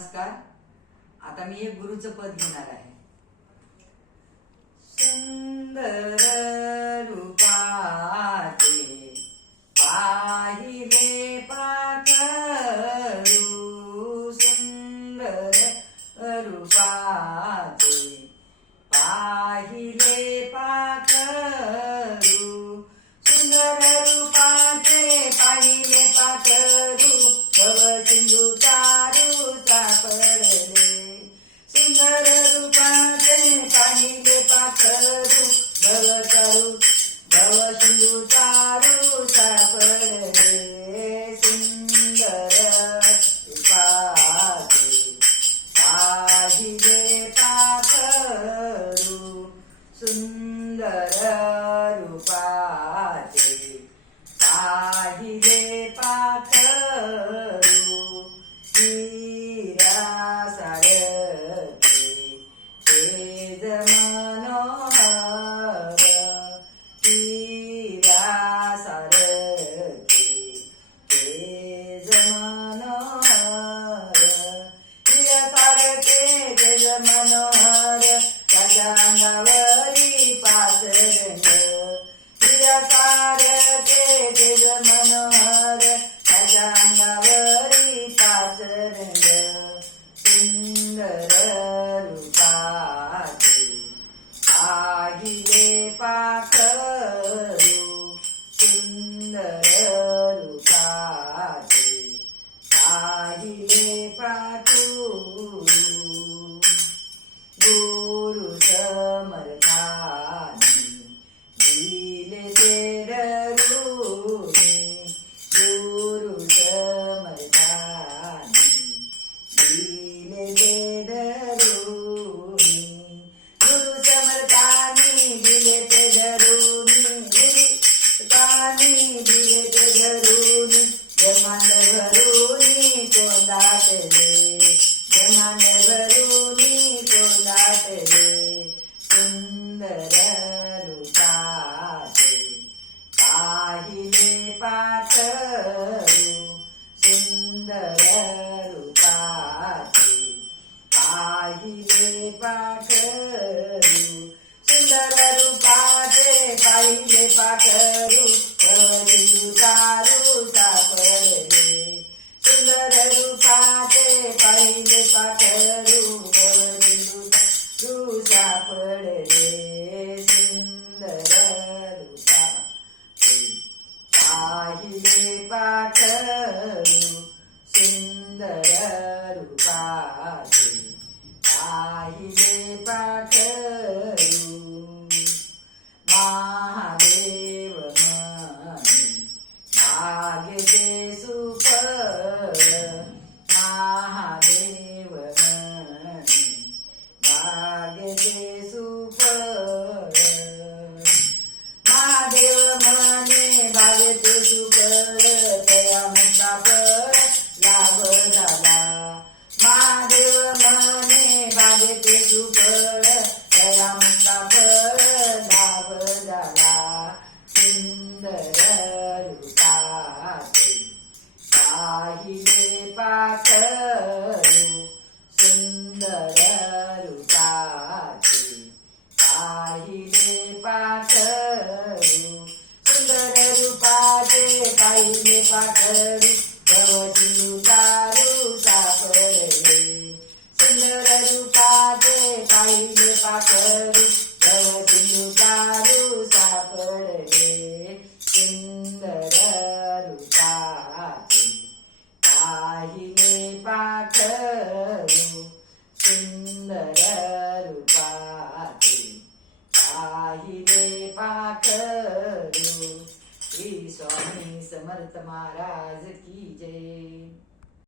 नमस्कार. आता मी एक गुरुचं पद घेणार आहे. सुंदर रूपाचे पाहिले पाखरू, सुंदर रूपाचे पाहिले पाखरू, सुंदर रूपाचे पाहिले पाखरू, भव सिंधू चारू सापडले. सुंदर रूपाचे पाहिले पाखरू, भव सिंधू चारू सापडले. सुंदर रूपाचे पाहिले पाखरू, सुंदर रूपाचे पाहिले पाखरू, हिऱ्यासारखे तेज मनोहर, हिऱ्यासारखे तेज मनोहर, हिऱ्यासारखे तेज मनोहर, त्याच्या अंगावरी पाच रंग, हिऱ्यासारखे तेज मनोहर, त्याच्या अंगावरी पाच रंग. सुंदर रूपाचे पाहिले पाखरू, सुंदर रूपाचे पाहिले पाखरू. गुरु समर्थानी दिले ते धरूनी, गुरु समर्थानी दिले ते धरूनी, गुरु समर्थानी दिले ते धरूनी, गुरु समर्थानी दिले ते धरूनी, जमान भरूनी कोंडाटले, जमान भरूनी कोंडाटले. सुंदर रूपाचे पाहिले पाखरू, सुंदर रूपाचे पाहिले पाखरू, सुंदर रूपाचे पाहिले पाखरू, सिंधू चारू सापडले. सुंदर रूपाचे पाहिले पाखरू, सिंधू चारू सापडले. सुंदर रूपाचे पाहिले पाखरू, सुंदर रूपाचे पाहिले पाखरू. महादेव म्हणे भाग्यचे सुफळ, महादेव म्हणे भाग्यचे सुफळ, महादेव म्हणे भाग्यचे सुफळ, तया मुक्ता फळ लाभ झाला. महादेव म्हणे भाग्यचे सुफळ, तया मुक्ता फळ लाभ झाला. सुंदर रूपाचे पाहिले पाखरू, सुंदर रूपाचे पाहिले पाखरू, सुंदर रूपाचे पाहिले पाखरू, भव सिंधू चारू सापडले. सुंदर रूपाचे पाहिले पाखरू, भव सिंधू चारू सापडले. सुंदर रूपाचे पाहिले पाखरू, सुंदर रूपाचे पाहिले पाखरू. श्री स्वामी समर्थ महाराज की जय.